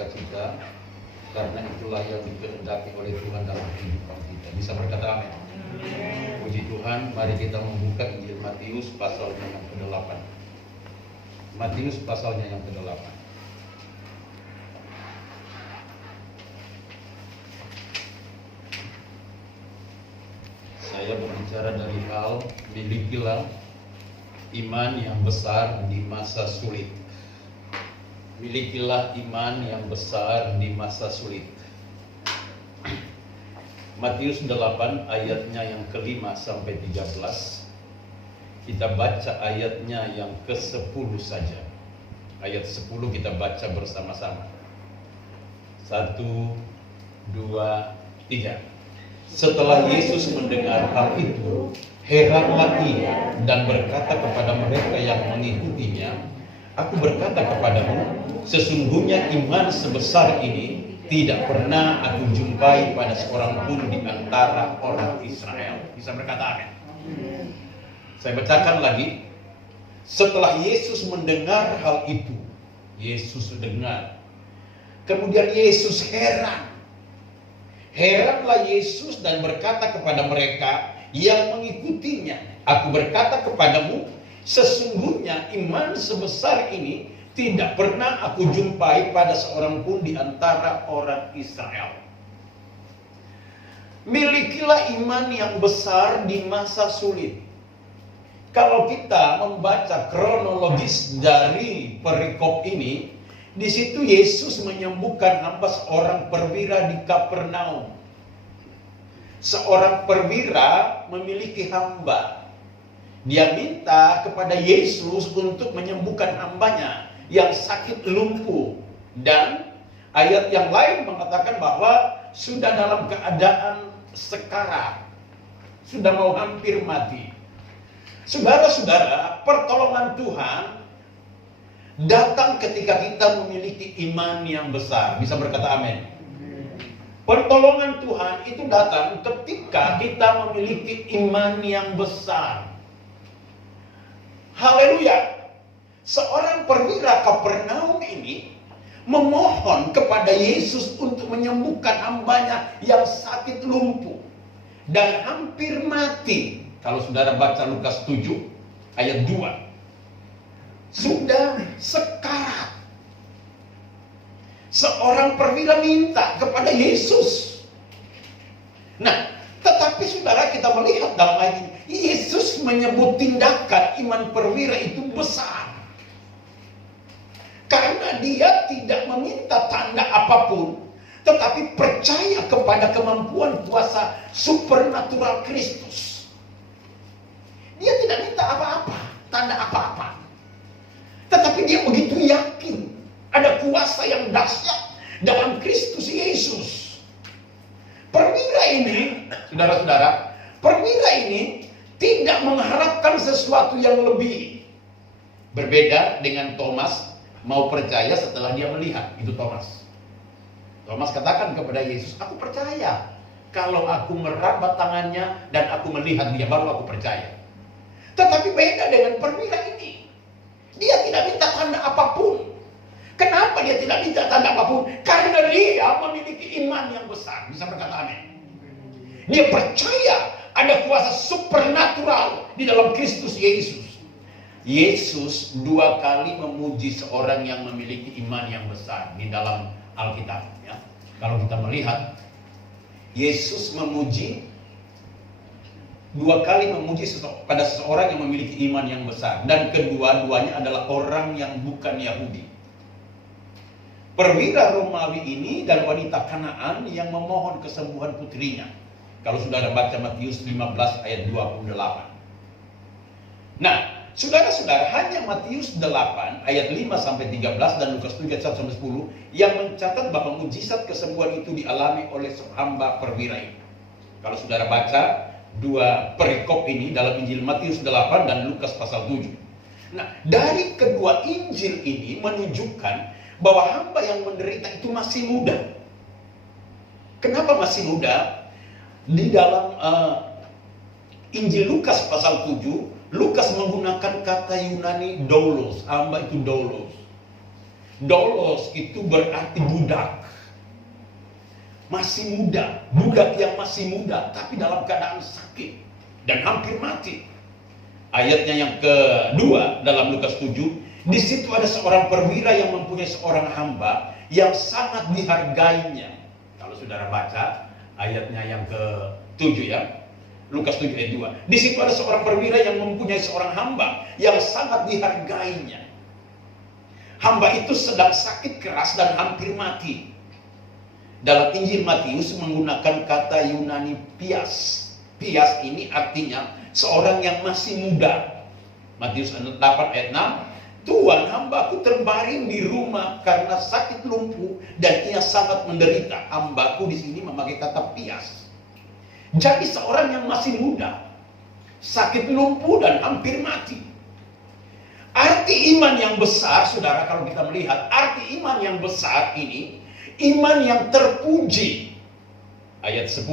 sukacita, karena itulah yang dikehendaki oleh Tuhan dalam kehidupan kita. Bisa berkata amin. Puji Tuhan, mari kita membuka Injil Matius pasalnya yang ke-8. Matius pasalnya yang ke-8. Saya berbicara dari hal milikilah iman yang besar di masa sulit. Milikilah iman yang besar di masa sulit. Matius 8 ayatnya yang ke-5 sampai 13. Kita baca ayatnya yang ke-10 saja. Ayat 10 kita baca bersama-sama. 1, 2, 3. Setelah Yesus mendengar hal itu, heranlah ia dan berkata kepada mereka yang mengikutinya, "Aku berkata kepadamu, sesungguhnya iman sebesar ini tidak pernah aku jumpai pada seorang pun di antara orang Israel." Bisa berkata amin. Saya bacakan lagi. Setelah Yesus mendengar hal itu, Yesus dengar. Kemudian Yesus heran. Heranlah Yesus dan berkata kepada mereka yang mengikutinya, "Aku berkata kepadamu, sesungguhnya iman sebesar ini tidak pernah aku jumpai pada seorang pun di antara orang Israel." Milikilah iman yang besar di masa sulit. Kalau kita membaca kronologis dari perikop ini, di situ Yesus menyembuhkan hamba seorang perwira di Kapernaum. Seorang perwira memiliki hamba. Dia minta kepada Yesus untuk menyembuhkan hambanya yang sakit lumpuh. Dan ayat yang lain mengatakan bahwa sudah dalam keadaan sekarat, sudah mau hampir mati. Saudara-saudara, pertolongan Tuhan datang ketika kita memiliki iman yang besar. Bisa berkata amin. Pertolongan Tuhan itu datang ketika kita memiliki iman yang besar. Haleluya. Seorang perwira Kapernaum ini memohon kepada Yesus untuk menyembuhkan hambanya yang sakit lumpuh dan hampir mati. Kalau saudara baca Lukas 7 ayat 2. Sudah sekarat. Seorang perwira minta kepada Yesus. Nah, tetapi saudara, kita melihat dalam ayat ini, Yesus menyebut tindakan iman perwira itu besar. Karena dia tidak meminta tanda apapun, tetapi percaya kepada kemampuan kuasa supernatural Kristus. Dia tidak minta apa-apa, tanda apa-apa. Tetapi dia begitu yakin ada kuasa yang dahsyat dalam Kristus Yesus. Perwira ini, saudara-saudara, perwira ini tidak mengharapkan sesuatu yang lebih. Berbeda dengan Thomas, mau percaya setelah dia melihat. Itu Thomas. Thomas katakan kepada Yesus, "Aku percaya kalau aku meraba tangannya dan aku melihat dia, baru aku percaya." Tetapi beda dengan perwira ini. Dia tidak minta tanda apapun. Kenapa dia tidak minta tanda apapun? Karena dia memiliki iman yang besar. Bisa berkata amin. Dia percaya ada kuasa supernatural di dalam Kristus Yesus. Yesus 2 kali memuji seorang yang memiliki iman yang besar di dalam Alkitab. Ya. Kalau kita melihat, Yesus memuji 2 kali memuji pada seseorang yang memiliki iman yang besar. Dan kedua-duanya adalah orang yang bukan Yahudi. Perwira Romawi ini dan wanita Kanaan yang memohon kesembuhan putrinya. Kalau saudara baca Matius 15 ayat 28. Nah, saudara-saudara, hanya Matius 8 ayat 5 sampai 13 dan Lukas 7 ayat 1 sampai 10 yang mencatat bahwa mujizat kesembuhan itu dialami oleh hamba perwira ini. Kalau saudara baca 2 perikop ini dalam Injil Matius 8 dan Lukas pasal 7. Nah, dari kedua Injil ini menunjukkan bahwa hamba yang menderita itu masih muda. Kenapa masih muda? Di dalam Injil Lukas pasal 7, Lukas menggunakan kata Yunani doulos, hamba itu doulos. Doulos itu berarti budak. Masih muda, budak yang masih muda, tapi dalam keadaan sakit dan hampir mati. Ayatnya yang kedua dalam Lukas 7, di situ ada seorang perwira yang mempunyai seorang hamba yang sangat dihargainya. Kalau saudara baca ayatnya yang ke-7 ya, Lukas 7 ayat 2. Di situ ada seorang perwira yang mempunyai seorang hamba yang sangat dihargainya. Hamba itu sedang sakit keras dan hampir mati. Dalam Injil Matius menggunakan kata Yunani pias. Pias ini artinya seorang yang masih muda. Matius 8 ayat 6. Tuan, hambaku terbaring di rumah karena sakit lumpuh dan ia sangat menderita. Hambaku di sini memakai kata pias. Jadi seorang yang masih muda, sakit lumpuh dan hampir mati. Arti iman yang besar, saudara, kalau kita melihat arti iman yang besar ini, iman yang terpuji. Ayat 10.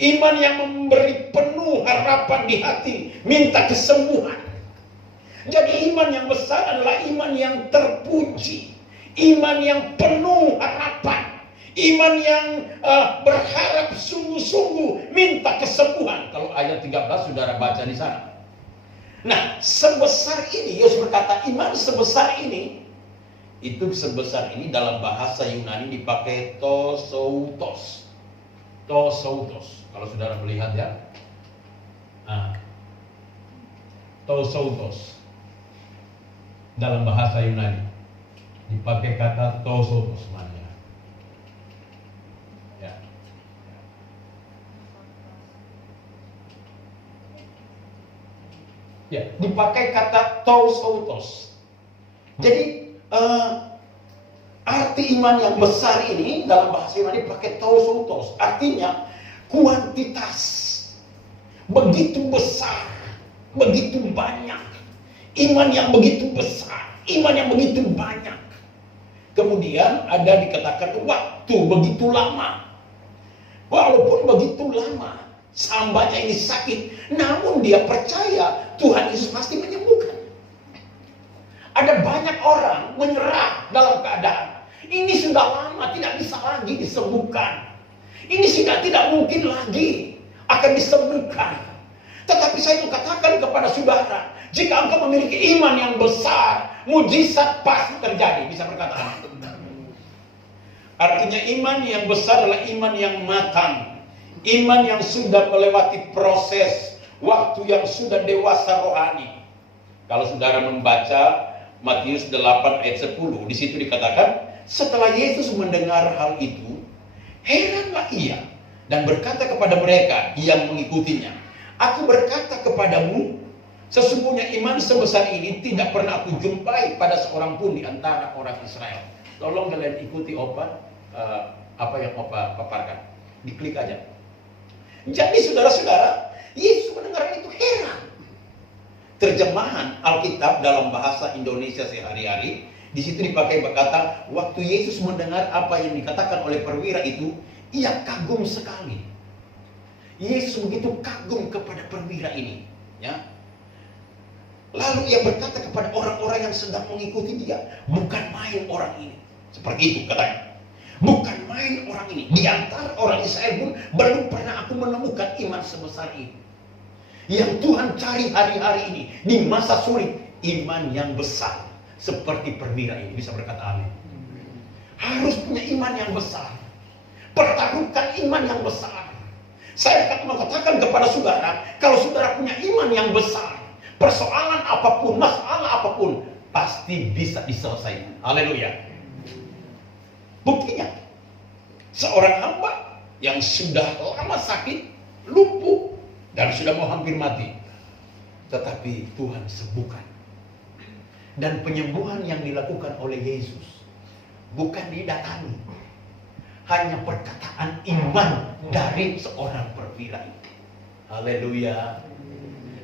Iman yang memberi penuh harapan di hati, minta kesembuhan. Jadi iman yang besar adalah iman yang terpuji. Iman yang penuh harapan. Iman yang berharap sungguh-sungguh minta kesembuhan. Kalau ayat 13 saudara baca di sana. Nah, sebesar ini, Yesus berkata iman sebesar ini. Itu sebesar ini dalam bahasa Yunani dipakai tosoutos. Tosoutos. Kalau saudara melihat ya. Nah, tosoutos. Dalam bahasa Yunani dipakai kata tosoutos namanya. Ya. Ya, dipakai kata tosoutos. Jadi arti iman yang besar ini dalam bahasa Yunani pakai tosoutos, artinya kuantitas, begitu besar, begitu banyak, iman yang begitu besar, iman yang begitu banyak. Kemudian ada dikatakan waktu begitu lama. Walaupun begitu lama, hambanya ini sakit, namun dia percaya Tuhan Yesus pasti menyembuhkan. Ada banyak orang menyerah dalam keadaan ini sudah lama tidak bisa lagi disembuhkan. Ini sudah tidak mungkin lagi akan disembuhkan. Tetapi saya mau katakan kepada saudara, jika engkau memiliki iman yang besar, mujizat pasti terjadi. Bisa berkata amin. Artinya iman yang besar adalah iman yang matang. Iman yang sudah melewati proses waktu yang sudah dewasa rohani. Kalau saudara membaca Matius 8 ayat 10, di situ dikatakan, setelah Yesus mendengar hal itu, heranlah ia dan berkata kepada mereka yang mengikutinya, aku berkata kepadamu, sesungguhnya iman sebesar ini tidak pernah aku jumpai pada seorang pun di antara orang Israel. Tolong kalian ikuti apa yang Opa paparkan. Diklik aja. Jadi saudara-saudara, Yesus mendengar itu heran. Terjemahan Alkitab dalam bahasa Indonesia sehari-hari, di situ dipakai kata, waktu Yesus mendengar apa yang dikatakan oleh perwira itu, ia kagum sekali. Yesus begitu kagum kepada perwira ini, ya. Lalu ia berkata kepada orang-orang yang sedang mengikuti dia, bukan main orang ini. Seperti itu katanya. Bukan main orang ini. Di antara orang Israel pun belum pernah aku menemukan iman sebesar ini. Yang Tuhan cari hari-hari ini di masa sulit, iman yang besar seperti perwira ini. Bisa berkata amin. Harus punya iman yang besar. Pertaruhkan iman yang besar. Saya akan mengatakan kepada saudara, kalau saudara punya iman yang besar, persoalan apapun, masalah apapun pasti bisa diselesaikan. Haleluya. Buktinya, seorang hamba yang sudah lama sakit, lumpuh, dan sudah mau hampir mati, tetapi Tuhan sembuhkan. Dan penyembuhan yang dilakukan oleh Yesus bukan didatangi, hanya perkataan iman dari seorang perwira itu. Haleluya.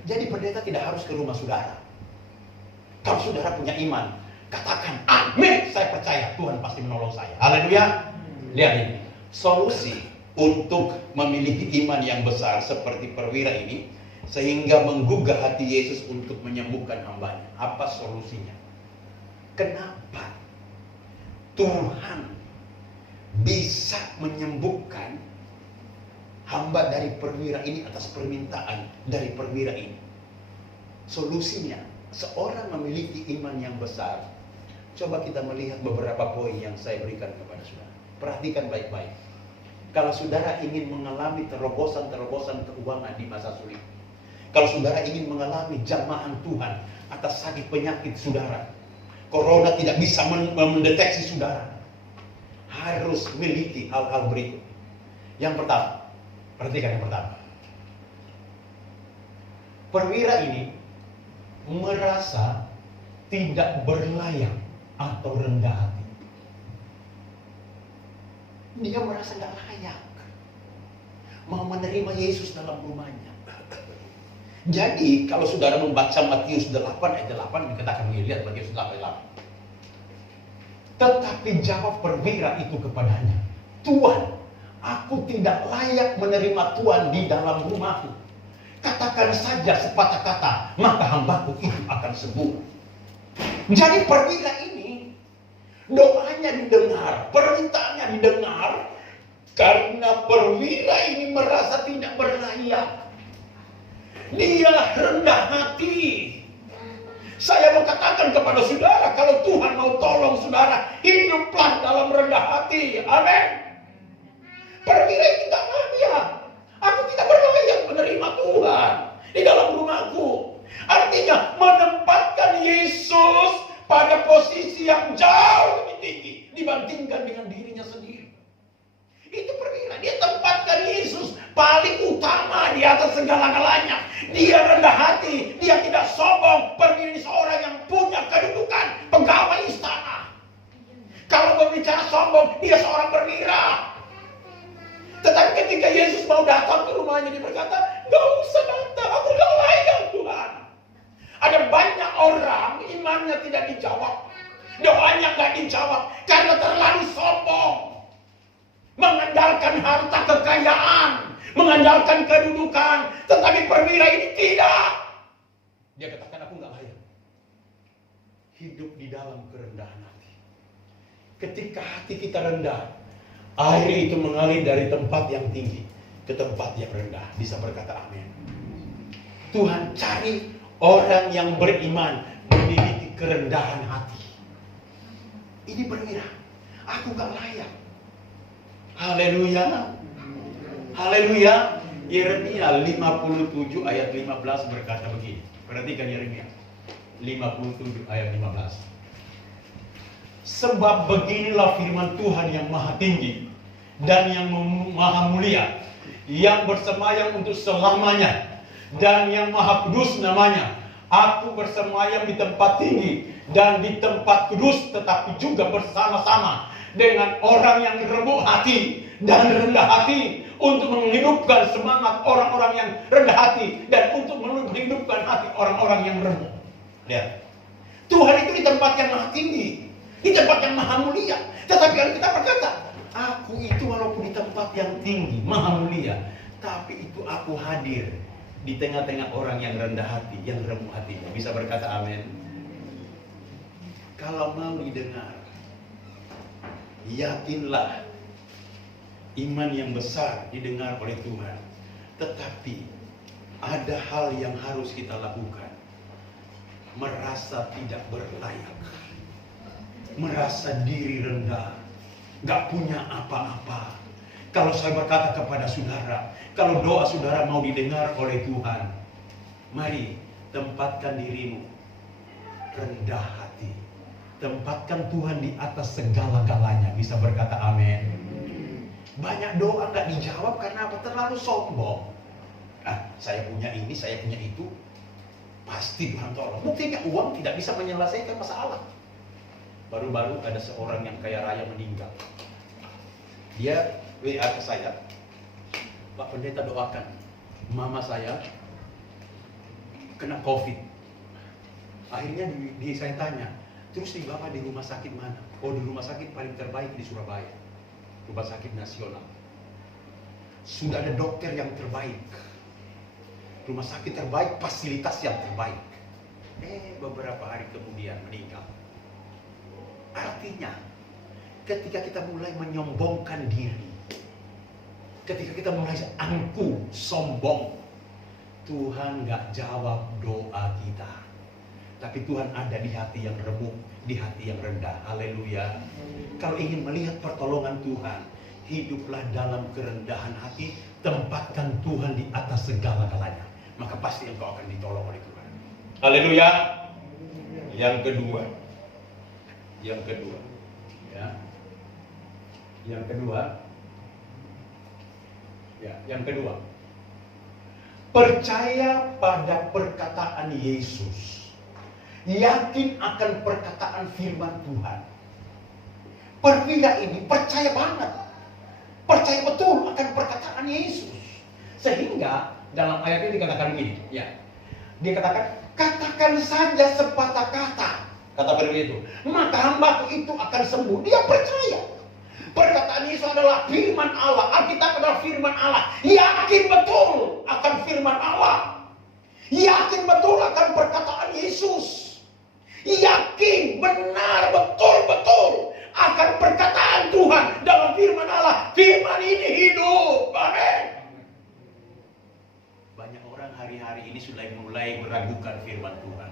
Jadi pendeta tidak harus ke rumah saudara. Kalau saudara punya iman, katakan amin, saya percaya Tuhan pasti menolong saya. Haleluya. Lihat ini, solusi untuk memiliki iman yang besar seperti perwira ini, sehingga menggugah hati Yesus untuk menyembuhkan hambanya. Apa solusinya? Kenapa Tuhan bisa menyembuhkan hamba dari perwira ini atas permintaan dari perwira ini. Solusinya, seorang memiliki iman yang besar. Coba kita melihat beberapa poin yang saya berikan kepada saudara. Perhatikan baik-baik. Kalau saudara ingin mengalami terobosan-terobosan keuangan di masa sulit, kalau saudara ingin mengalami jamahan Tuhan atas sakit penyakit saudara, corona tidak bisa mendeteksi saudara, harus miliki hal-hal berikut. Yang pertama, perhatikan yang pertama. Perwira ini merasa tidak berlayak atau rendah hati. Dia merasa tidak layak mau menerima Yesus dalam rumahnya. Jadi kalau saudara membaca Matius 8 ayat 8 dikatakan, lihat Matius 8 ayat 8. Tetapi jawab perwira itu kepadanya, Tuan, aku tidak layak menerima Tuhan di dalam rumahku. Katakan saja sepatah kata, maka hambaku itu akan sembuh. Jadi perwira ini, doanya didengar, permintaannya didengar, karena perwira ini merasa tidak berlayak. Dia rendah hati. Saya mau katakan kepada saudara, kalau Tuhan mau tolong saudara, hiduplah dalam rendah hati. Amin. Perwira ini tak layak. Aku tidak berlayak menerima Tuhan di dalam rumahku. Artinya menempatkan Yesus pada posisi yang jauh lebih tinggi dibandingkan dengan dirinya sendiri. Itu perwira. Dia tempatkan Yesus paling utama di atas segala-galanya. Dia rendah hati. Dia tidak sombong. Perwira ini seorang yang punya kedudukan pegawai istana. Kalau berbicara sombong, dia seorang perwira. Tetapi ketika Yesus mau datang ke rumahnya, dia berkata, gak usah datang, aku gak layak Tuhan. Ada banyak orang imannya tidak dijawab, doanya gak dijawab karena terlalu sombong, mengandalkan harta kekayaan, mengandalkan kedudukan. Tetapi perwira ini tidak. Dia katakan, aku gak layak. Hidup di dalam kerendahan hati. Ketika hati kita rendah, air itu mengalir dari tempat yang tinggi ke tempat yang rendah. Bisa berkata amin. Tuhan cari orang yang beriman, memiliki kerendahan hati. Ini perwira. Aku gak layak. Haleluya. Haleluya. Yeremia 57 ayat 15 berkata begini. Perhatikan Yeremia 57 ayat 15. Sebab beginilah firman Tuhan yang maha tinggi dan yang maha mulia, yang bersemayam untuk selamanya, dan yang maha kudus namanya. Aku bersemayam di tempat tinggi dan di tempat kudus, tetapi juga bersama-sama dengan orang yang remuk hati dan rendah hati, untuk menghidupkan semangat orang-orang yang rendah hati dan untuk menghidupkan hati orang-orang yang remuk. Lihat, Tuhan itu di tempat yang maha tinggi, di tempat yang maha mulia. Tetapi kalau kita berkata, aku itu walaupun di tempat yang tinggi, maha mulia, tapi itu aku hadir di tengah-tengah orang yang rendah hati, yang remuk hatinya. Bisa berkata amin. Kalau mau didengar, yakinlah iman yang besar didengar oleh Tuhan. Tetapi ada hal yang harus kita lakukan. Merasa tidak berlayak, merasa diri rendah, gak punya apa-apa. Kalau saya berkata kepada saudara, kalau doa saudara mau didengar oleh Tuhan, mari tempatkan dirimu rendah hati. Tempatkan Tuhan di atas segala-galanya. Bisa berkata amin. Banyak doa gak dijawab karena apa? Terlalu sombong. Saya punya ini, saya punya itu, pasti Tuhan tolong. Buktinya uang tidak bisa menyelesaikan masalah. Baru-baru ada seorang yang kaya raya meninggal. Dia WA ke saya, Pak Pendeta doakan, mama saya kena COVID. Akhirnya saya tanya, terus dibawa di rumah sakit mana? Oh, di rumah sakit paling terbaik di Surabaya, rumah sakit nasional. Sudah ada dokter yang terbaik, rumah sakit terbaik, fasilitas yang terbaik. Beberapa hari kemudian meninggal. Artinya ketika kita mulai menyombongkan diri, ketika kita mulai angkuh, sombong, Tuhan gak jawab doa kita. Tapi Tuhan ada di hati yang remuk, di hati yang rendah. Haleluya. Kalau ingin melihat pertolongan Tuhan, hiduplah dalam kerendahan hati, tempatkan Tuhan di atas segala-galanya. Maka pasti engkau akan ditolong oleh Tuhan. Haleluya. Yang kedua. Ya. Yang kedua. Percaya pada perkataan Yesus. Yakin akan perkataan firman Tuhan. Perwira ini percaya banget. Percaya betul akan perkataan Yesus. Sehingga dalam ayat ini dikatakan begini, ya. Dia katakan saja sepatah kata, kata perwira itu, maka hambaku itu akan sembuh. Dia percaya. Perkataan Yesus adalah firman Allah. Alkitab adalah firman Allah. Yakin betul akan firman Allah. Yakin betul akan perkataan Yesus. Yakin benar betul-betul akan perkataan Tuhan dalam firman Allah. Firman ini hidup. Amin. Banyak orang hari-hari ini sudah mulai meragukan firman Tuhan.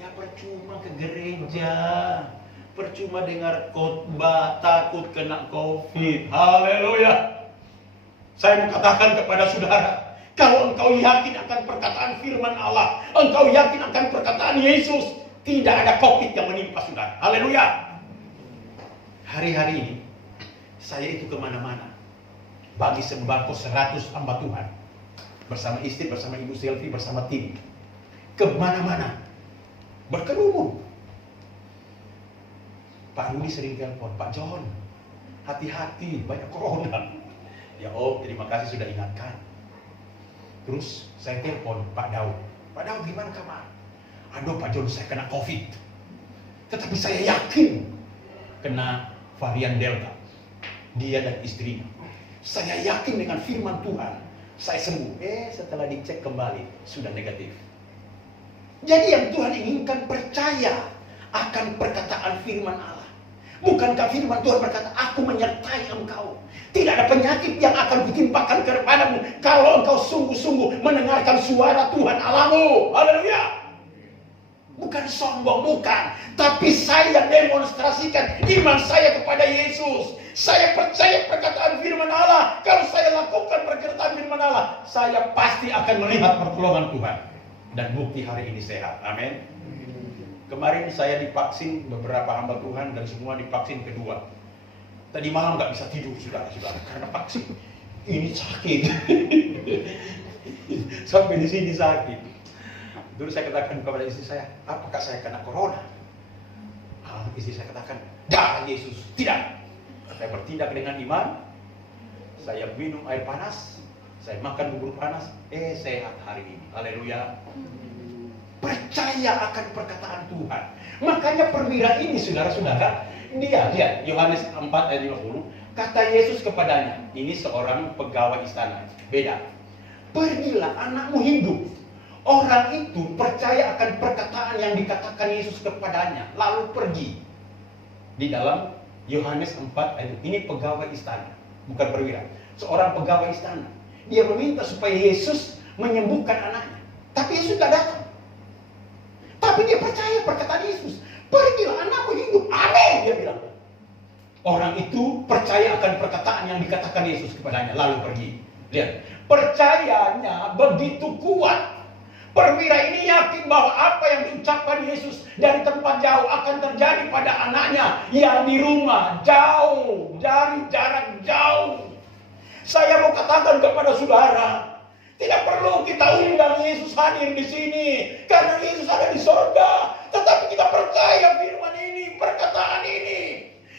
Ya percuma ke gereja, percuma dengar khotbah, takut kena COVID. Haleluya. Saya mau katakan kepada saudara, kalau engkau yakin akan perkataan firman Allah, engkau yakin akan perkataan Yesus, tidak ada COVID yang menimpa saudara. Haleluya. Hari-hari ini saya itu kemana-mana bagi sembako 100 hamba Tuhan, bersama istri, bersama Ibu Selvi, bersama tim, kemana-mana berkerumun. Pak Rudi sering telepon, Pak John, hati-hati, banyak corona. Ya Om, terima kasih sudah ingatkan. Terus saya telepon Pak Daud, Pak Daud gimana kabar? Aduh Pak John, saya kena COVID. Tetapi saya yakin kena varian Delta. Dia dan istrinya. Saya yakin dengan firman Tuhan, saya sembuh. Setelah dicek kembali, sudah negatif. Jadi yang Tuhan inginkan percaya akan perkataan firman Allah. Bukankah firman Tuhan berkata, aku menyertai engkau. Tidak ada penyakit yang akan ditimpakan kepadamu kalau engkau sungguh-sungguh mendengarkan suara Tuhan Allahmu. Haleluya. Bukan sombong, bukan. Tapi saya demonstrasikan iman saya kepada Yesus. Saya percaya perkataan firman Allah. Kalau saya lakukan perkataan firman Allah, saya pasti akan melihat pertolongan Tuhan. Dan bukti hari ini sehat. Amin. Kemarin saya divaksin beberapa hamba Tuhan dan semua divaksin kedua. Tadi malam nggak bisa tidur, saudara-saudara, karena vaksin. Ini sakit. Sampai di sini sakit. Dulu saya katakan kepada istri saya, apakah saya kena corona? Istri saya katakan, darah Yesus. Tidak. Saya bertindak dengan iman. Saya minum air panas. Saya makan bubur panas. Sehat hari ini. Haleluya. Percaya akan perkataan Tuhan. Makanya perwira ini, saudara-saudara, dia lihat Yohanes 4 ayat 50. Kata Yesus kepadanya, ini seorang pegawai istana. Beda. Pergilah, anakmu hidup. Orang itu percaya akan perkataan yang dikatakan Yesus kepadanya, lalu pergi. Di dalam Yohanes 4 ayat ini pegawai istana, bukan perwira. Seorang pegawai istana. Dia meminta supaya Yesus menyembuhkan anaknya. Tapi Yesus tidak datang. Tapi dia percaya perkataan Yesus. Pergilah, anakmu hidup. Amin, dia bilang. Orang itu percaya akan perkataan yang dikatakan Yesus kepadanya, lalu pergi. Lihat, percayanya begitu kuat. Perwira ini yakin bahwa apa yang diucapkan Yesus dari tempat jauh akan terjadi pada anaknya yang di rumah jauh, dari jarak jauh. Saya mau katakan kepada saudara, tidak perlu kita undang Yesus hadir di sini, karena Yesus ada di sorga. Tetapi kita percaya firman ini, perkataan ini,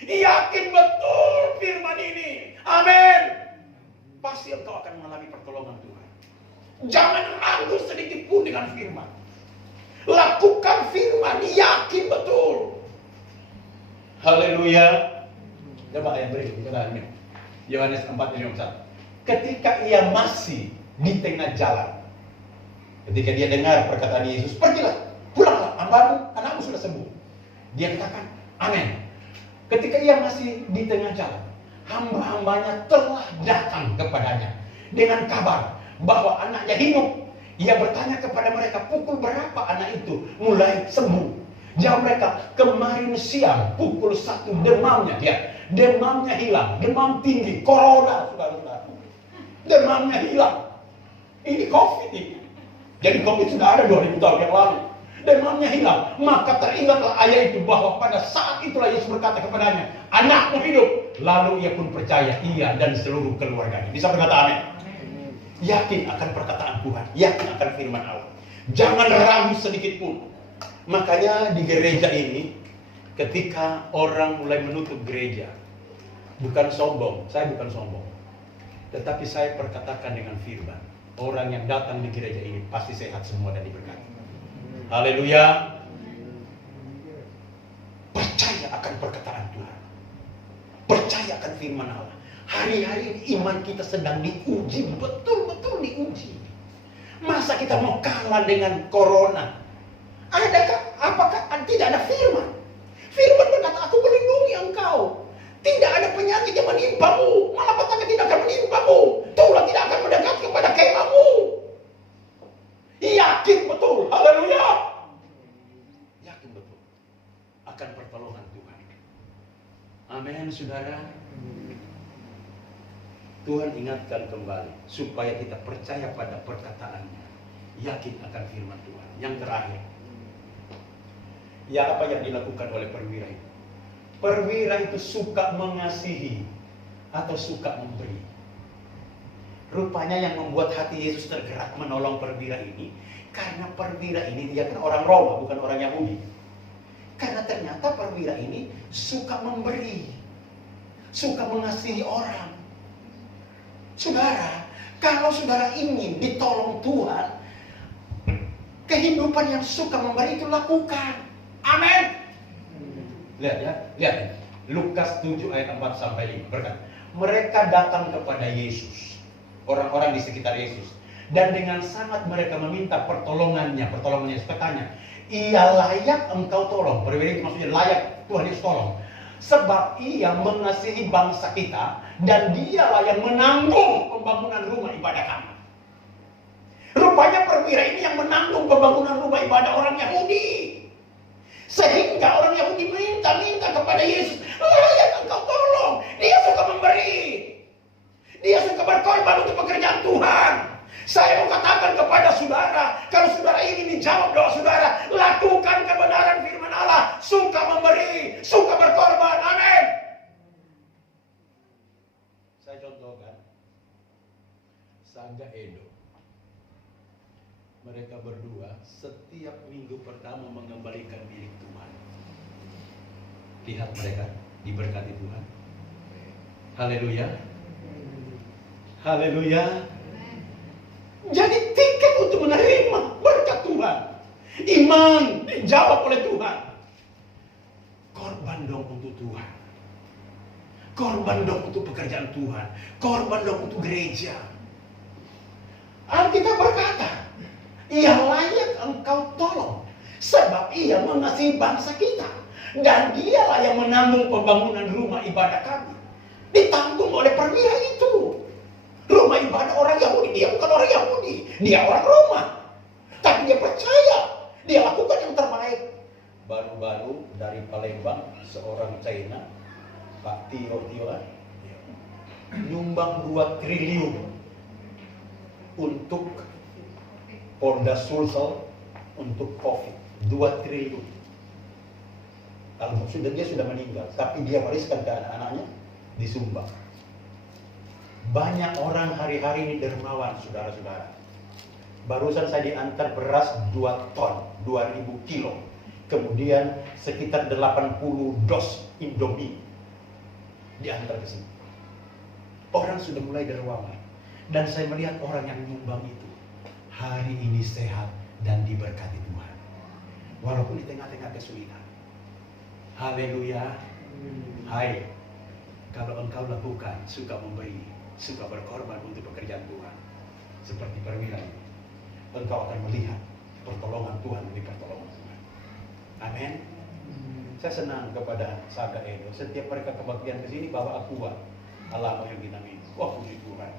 yakin betul firman ini. Amin. Pasti engkau akan mengalami pertolongan Tuhan. Jangan ragu sedikit pun dengan firman. Lakukan firman, yakin betul. Haleluya. Coba ayat berikutnya. Yohanes 4:51. Ketika ia masih di tengah jalan, ketika dia dengar perkataan Yesus, pergilah, pulanglah, anakmu sudah sembuh. Dia katakan, amin. Ketika ia masih di tengah jalan, hamba-hambanya telah datang kepadanya dengan kabar bahwa anaknya hidup. Ia bertanya kepada mereka, pukul berapa anak itu mulai sembuh? Jawab mereka, kemarin siang pukul 1 demamnya dia. Demamnya hilang, demam tinggi, corona, saudara-saudara. Demamnya hilang. Ini COVID ini. Jadi COVID sudah ada 2000 tahun yang lalu. Demamnya hilang. Maka teringatlah ayah itu bahwa pada saat itulah Yesus berkata kepadanya, anakmu hidup. Lalu ia pun percaya, ia dan seluruh keluarganya. Bisa berkata amin? Yakin akan perkataan Tuhan, yakin akan firman Allah. Jangan ragu sedikit pun. Makanya di gereja ini, ketika orang mulai menutup gereja, bukan sombong, saya bukan sombong, tetapi saya perkatakan dengan firman, orang yang datang di gereja ini pasti sehat semua dan diberkati. Haleluya. Percaya akan perkataan Tuhan, percaya akan firman Allah. Hari-hari ini iman kita sedang diuji, betul-betul diuji. Masa kita mau kalah dengan corona? Apakah tidak ada firman? Firman berkata, aku melindungi engkau. Tidak ada penyakit yang menimpamu. Malapetaka tidak akan menimpamu. Tulah tidak akan mendekat kepada kemahmu. Yakin betul. Haleluya. Yakin betul akan pertolongan Tuhan. Amin, saudara. Tuhan ingatkan kembali supaya kita percaya pada perkataannya, yakin akan firman Tuhan. Yang terakhir, ya apa yang dilakukan oleh perwira itu? Perwira itu suka mengasihi atau suka memberi. Rupanya yang membuat hati Yesus tergerak menolong perwira ini, karena perwira ini dia kan orang Roma, bukan orang Yahudi. Karena ternyata perwira ini suka memberi, suka mengasihi orang. Saudara, kalau saudara ingin ditolong Tuhan, kehidupan yang suka memberi itu lakukan. Amin. Lihat ya, lihat. Lukas 7 ayat 4 sampai 5 berkata, mereka datang kepada Yesus, orang-orang di sekitar Yesus, dan dengan sangat mereka meminta pertolongannya. Yesus bertanya, ia layak engkau tolong. Perwira itu maksudnya layak Tuhan Yesus tolong, sebab ia mengasihi bangsa kita, dan dialah yang menanggung pembangunan rumah ibadah kami. Rupanya perwira ini yang menanggung pembangunan rumah ibadah orang Yahudi. Sehingga orang Yahudi minta kepada Yesus, layak engkau tolong. Dia suka memberi, dia suka berkorban untuk pekerjaan Tuhan. Saya mau katakan kepada saudara, kalau saudara ingin dijawab doa saudara, lakukan kebenaran firman Allah. Suka memberi, suka berkorban. Amin. Saya contohkan Sangga Edo. Mereka berdua setiap minggu pertama mengembalikan diri Tuhan. Lihat mereka diberkati Tuhan. Haleluya. Haleluya. Jadi tiket untuk menerima berkat Tuhan, iman dijawab oleh Tuhan. Korban dong untuk Tuhan, korban dong untuk pekerjaan Tuhan, korban dong untuk gereja. Alkitab berkata, ia layak engkau tolong, sebab ia mengasihi bangsa kita, dan dialah yang menanggung pembangunan rumah ibadah kami. Ditanggung oleh perwira itu. Rumah ibadah orang Yahudi, dia bukan orang Yahudi, dia orang Roma. Tapi dia percaya, dia lakukan yang terbaik. Baru-baru dari Palembang, seorang China, Pak Tio nyumbang 2 triliun untuk Polda Sulsel untuk COVID. 2 triliun. Kalau dia sudah meninggal, tapi dia wariskan ke anak-anaknya, disumbang. Banyak orang hari-hari ini dermawan, saudara-saudara. Barusan saya diantar beras 2 ton, 2000 kilo. Kemudian sekitar 80 dos Indomie diantar ke sini. Orang sudah mulai dermawan. Dan saya melihat orang yang menyumbang itu hari ini sehat dan diberkati Tuhan. Walaupun di tengah-tengah kesulitan. Haleluya. Hai, kalau engkau lakukan, suka memberi, suka berkorban untuk pekerjaan Tuhan, seperti perwira ini, engkau akan melihat pertolongan Tuhan demi pertolongan Tuhan. Amin. Saya senang kepada Saga Edo. Setiap mereka kebagian ke sini bawa aqua. Alamo yang bilang ini. Wah, puji Tuhan.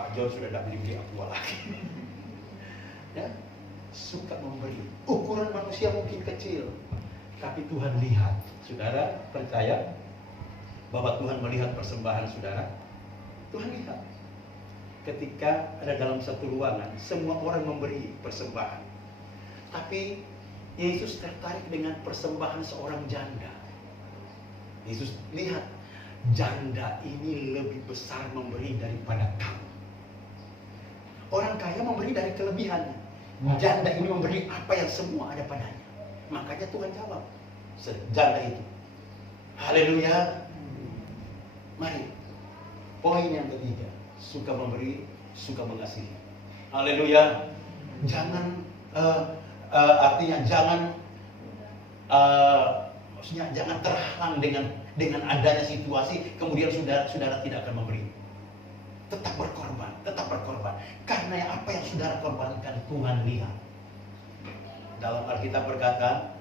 Pak John sudah tidak beli aqua lagi. Ya, suka memberi. Ukuran manusia mungkin kecil, tapi Tuhan lihat. Saudara percaya bahwa Tuhan melihat persembahan saudara? Tuhan lihat. Ketika ada dalam satu ruangan, semua orang memberi persembahan. Tapi Yesus tertarik dengan persembahan seorang janda. Yesus lihat, janda ini lebih besar memberi daripada kamu. Orang kaya memberi dari kelebihannya. Janda ini memberi apa yang semua ada padanya. Makanya Tuhan jawab, janda itu. Haleluya. Mari, poin yang ketiga, suka memberi, suka mengasihi. Haleluya. Jangan artinya maksudnya jangan terhalang dengan adanya situasi kemudian saudara tidak akan memberi. Tetap berkorban. Karena apa yang saudara korbankan Tuhan lihat. Dalam Alkitab berkata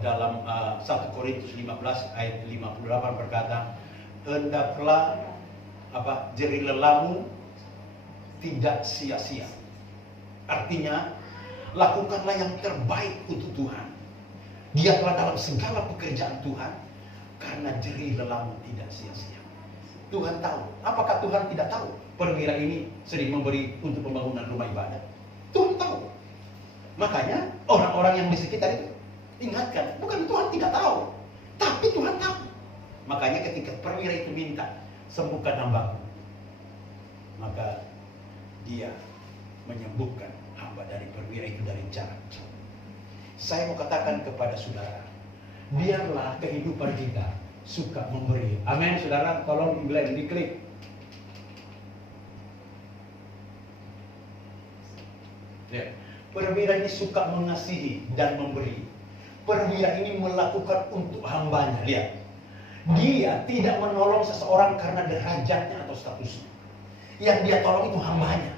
dalam 1 Korintus 15 ayat 58 berkata, hendaklah jerih lelamu tidak sia-sia. Artinya lakukanlah yang terbaik untuk Tuhan. Giatlah dalam segala pekerjaan Tuhan, karena jerih lelamu tidak sia-sia. Tuhan tahu. Apakah Tuhan tidak tahu? Perwira ini sering memberi untuk pembangunan rumah ibadah. Tuhan tahu. Makanya orang-orang yang di sekitar itu ingatkan, bukan Tuhan tidak tahu, tapi Tuhan tahu. Makanya ketika perwira itu minta, sembuhkan hambaku, maka dia menyembuhkan hamba dari perwira itu dari jarak. Saya mau katakan kepada saudara, biarlah kehidupan kita suka memberi. Amin, saudara. Tolong diklik. Ya. Perwira ini suka mengasihi dan memberi. Perwira ini melakukan untuk hambanya. Lihat, dia tidak menolong seseorang karena derajatnya atau statusnya. Yang dia tolong itu hambanya.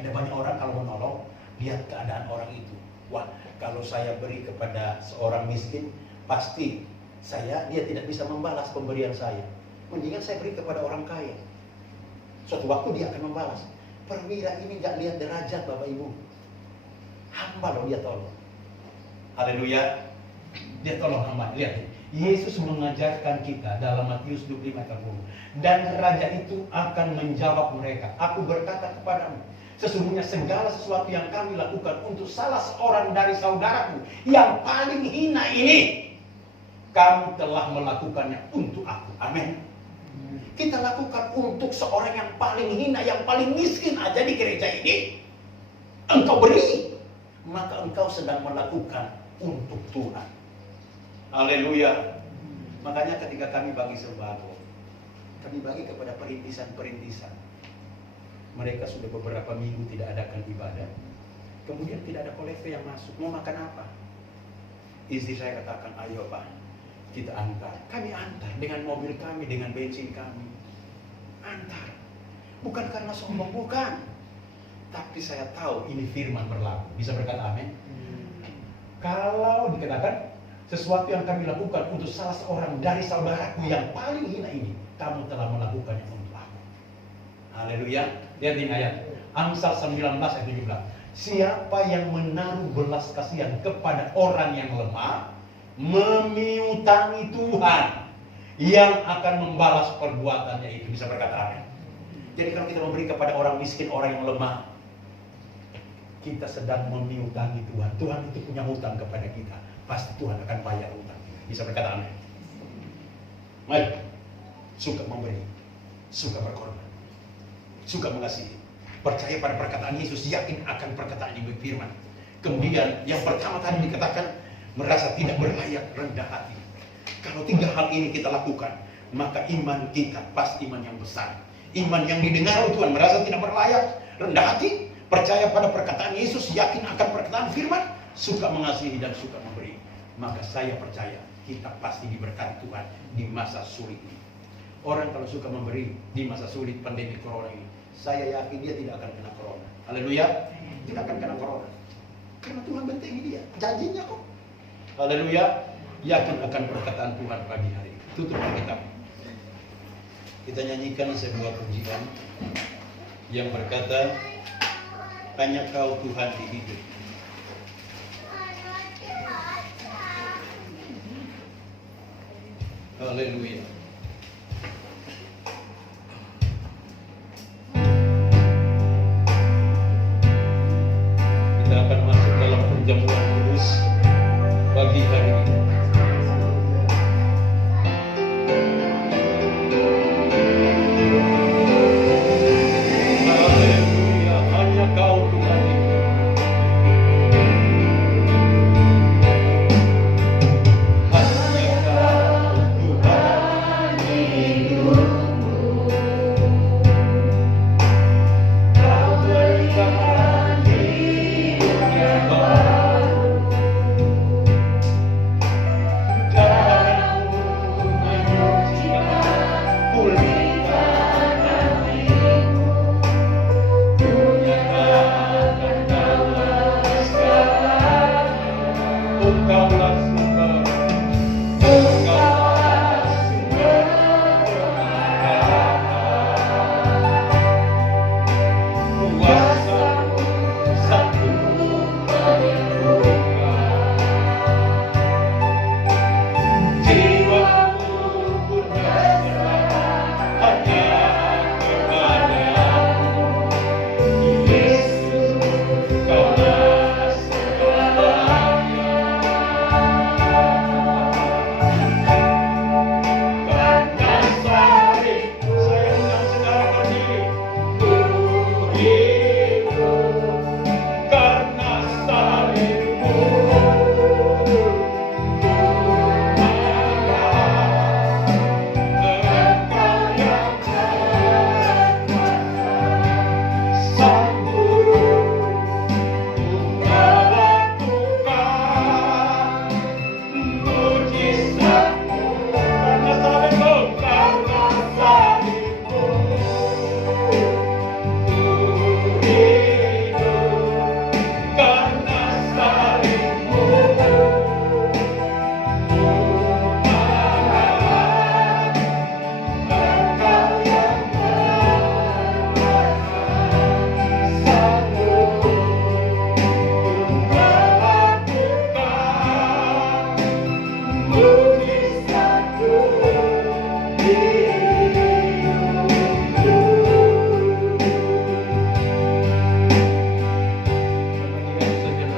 Ada banyak orang kalau menolong, lihat keadaan orang itu. Wah, kalau saya beri kepada seorang miskin, pasti dia tidak bisa membalas pemberian saya. Mendingan saya beri kepada orang kaya. Suatu waktu dia akan membalas. Perwira ini gak lihat derajat Bapak Ibu. Hamba loh dia tolong. Haleluya. Dia tolong hamba. Lihat, Yesus mengajarkan kita dalam Matius 25 ayat 10. Dan raja itu akan menjawab mereka, aku berkata kepadamu, sesungguhnya segala sesuatu yang kami lakukan untuk salah seorang dari saudaraku yang paling hina ini, kamu telah melakukannya untuk aku. Amin. Kita lakukan untuk seorang yang paling hina, yang paling miskin aja di gereja ini. Engkau beri, maka engkau sedang melakukan untuk Tuhan. Haleluya. Makanya ketika kami bagi sembako, kami bagi kepada perintisan-perintisan. Mereka sudah beberapa minggu tidak adakan ibadah. Kemudian tidak ada kolekte yang masuk. Mau makan apa? Istri saya katakan, ayo Pak, kita antar. Kami antar dengan mobil kami, dengan bensin kami. Antar. Bukan karena sombong, bukan. Tapi saya tahu ini firman berlaku. Bisa berkata amin? Kalau dikatakan sesuatu yang kami lakukan untuk salah seorang dari saudaraku yang paling hina ini, kamu telah melakukannya untuk aku. Haleluya. Lihat di ayat Amsal 19 ayat 17. Siapa yang menaruh belas kasihan kepada orang yang lemah, memiutangi Tuhan yang akan membalas perbuatannya itu. Bisa berkata amin. Jadi kalau kita memberi kepada orang miskin, orang yang lemah, kita sedang memiutangi Tuhan. Tuhan itu punya hutang kepada kita. Pasti Tuhan akan bayar hutang. Bisa berkata amin. Mari, suka memberi, suka berkorban, suka mengasihi, percaya pada perkataan Yesus, yakin akan perkataan yang berfirman. Kemudian yang pertama tadi dikatakan, merasa tidak berlayak, rendah hati. Kalau 3 hal ini kita lakukan, maka iman kita pasti iman yang besar. Iman yang didengar oleh Tuhan, merasa tidak berlayak, rendah hati, percaya pada perkataan Yesus, yakin akan perkataan firman, suka mengasihi dan suka memberi. Maka saya percaya kita pasti diberkati Tuhan di masa sulit ini. Orang kalau suka memberi di masa sulit pandemi corona ini, saya yakin dia tidak akan kena corona. Haleluya. Tidak akan kena corona. Karena Tuhan bentengi dia. Janjinya kok. Haleluya. yakin akan perkataan Tuhan pagi hari ini. Tutup Alkitab. Kita nyanyikan sebuah pujian yang berkata, hanya Kau Tuhan di hidup. Haleluya.